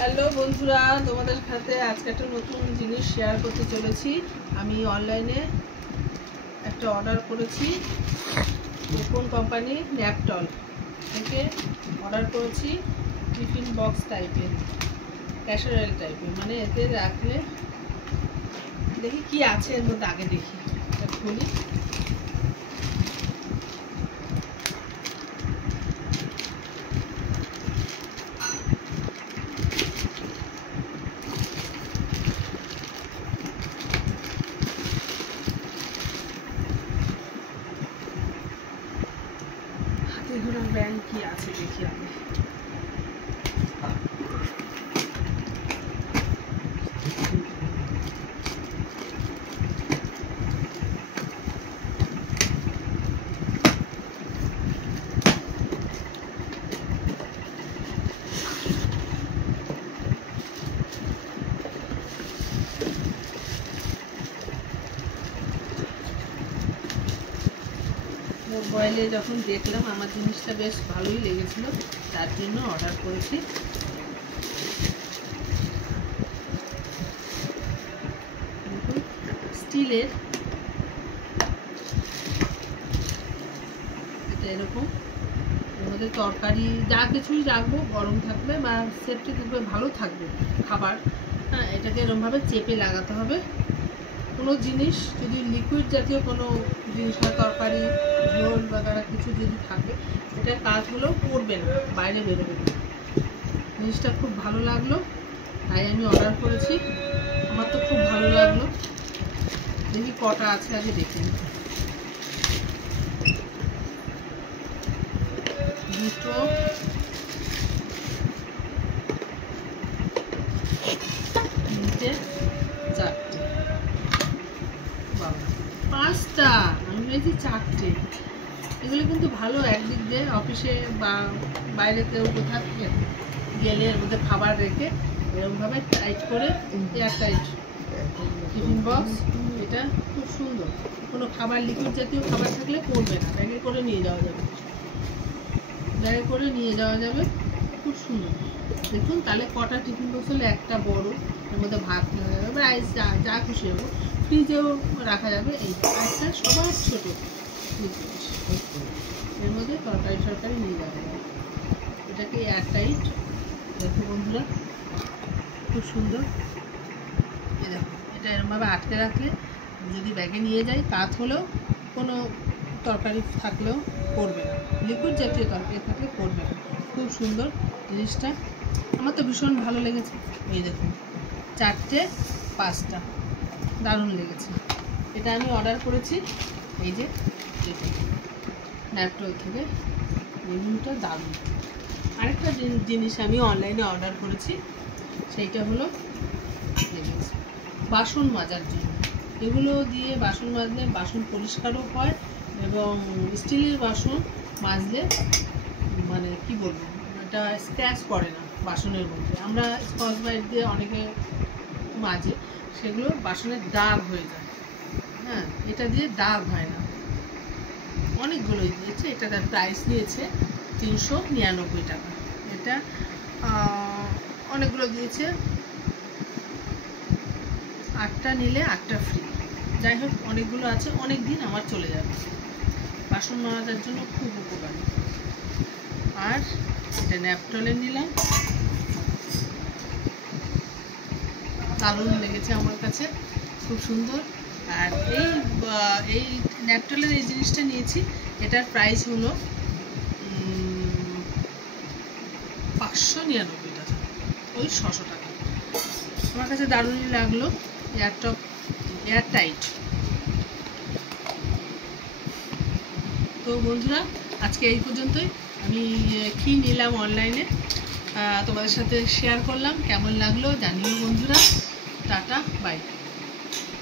Hello বন্ধুরা, তোমাদের সাথে আজকে একটা নতুন জিনিস শেয়ার করতে চলেছি। আমি অনলাইনে একটা অর্ডার করেছি, কোন কোম্পানি, ন্যাপটল থেকে অর্ডার করেছি। টিফিন বক্স টাইপের, ক্যাসারোল টাইপের, মানে এতে রাখলে দেখি কি আছে এর মধ্যে। আগে দেখি, খুলি। হাতে ব্যাংক কি আছে দেখি আমি। মোবাইলে যখন দেখলাম আমার জিনিসটা বেশ ভালোই লেগেছিল, তার জন্য অর্ডার করেছি। স্টিলের, এটা এরকম, এর মধ্যে তরকারি যা কিছুই রাখবো গরম থাকবে বা সেফটি থাকবে, ভালো থাকবে খাবার। হ্যাঁ, এটাকে এরকমভাবে চেপে লাগাতে হবে। কোনো জিনিস যদি লিকুইড জাতীয় কোনো জিনিস হয়, তরকারি, ঝোল বা তারা কিছু যদি থাকে, এটা কাজ হলেও পড়বে না, বাইরে বেরোবে না। জিনিসটা খুব ভালো লাগলো, তাই আমি অর্ডার করেছি। আমার তো খুব ভালো লাগলো। দেখি কটা আছে আগে দেখে নিই। দুটো, তিনটে, চারটে, বাবা, পাঁচটা। আমি ভেবেছি চারটে। এগুলো কিন্তু ভালো, একদিক দিয়ে অফিসে বা বাইরে কেউ কোথাও গেলে এর মধ্যে খাবার রেখে এরকমভাবে টাইট করে, এয়ার টাইট টিফিন বক্স। এটা খুব সুন্দর। কোনো খাবার, লিকুইড জাতীয় খাবার থাকলে পড়বে না, ব্যাগে করে নিয়ে যাওয়া যাবে, ব্যাগে করে নিয়ে যাওয়া যাবে। খুব সুন্দর। দেখুন, তাহলে কটা টিফিন বক্স হলে, একটা বড়, এর মধ্যে ভাত নেওয়া যাবে, রাইস, যা খুশি হবে, ফ্রিজেও রাখা যাবে। এই একটা সবার ছোটো, এর মধ্যে তরকারি নিয়ে যাবে। এটাকে এয়ার টাইট। দেখো বন্ধুরা, খুব সুন্দর। এই দেখো, এটা এরকমভাবে আটকে রাখলে যদি ব্যাগে নিয়ে যাই, কাত হলেও কোনো তরকারি থাকলেও পড়বে না, লিকুইড জাতীয় তরকারি থাকলে পড়বে না। খুব সুন্দর জিনিসটা, আমার তো ভীষণ ভালো লেগেছে। এই দেখুন, চারটে, পাঁচটা, দারুণ লেগেছে। এটা আমি অর্ডার করেছি, এই যে ন্যাপটল থেকে। রিভিউটা দারুণ। আরেকটা জিনিস আমি অনলাইনে অর্ডার করেছি, সেইটা হলো বাসন মাজার জন্য। এগুলো দিয়ে বাসন মাজলে বাসন পরিষ্কারও হয়, এবং স্টিলের বাসন মাজলে মানে কি বলবো, এটা স্ক্র্যাচ পড়ে না বাসনের মধ্যে। আমরা স্কচ ব্রাইট দিয়ে অনেকে মাজে, সেগুলো বাসনের দাগ হয়ে যায়। হ্যাঁ, এটা দিয়ে দাগ হয় না। অনেকগুলোই দিয়েছে। এটা তার প্রাইস নিয়েছে 399 টাকা। এটা অনেকগুলো দিয়েছে, 8টা নিলে 8টা ফ্রি। যাই হোক, অনেকগুলো আছে, অনেক দিন আমার চলে যাবে। বাসন মাজার জন্য খুব উপকারী। আর এটা ন্যাপটলে নিলাম, দারুণ লেগেছে আমার কাছে, খুব সুন্দর। আর এই ন্যাপটলের এই জিনিসটা নিয়েছি, এটার প্রাইস হলো 599 টাকা, ওই 600 টাকা। আমার কাছে দারুণই লাগলো। Air tight. তো বন্ধুরা, আজকে এই পর্যন্তই। আমি কি নিলাম অনলাইনে তোমাদের সাথে শেয়ার করলাম। কেমন লাগলো জানিও বন্ধুরা। Tata, by.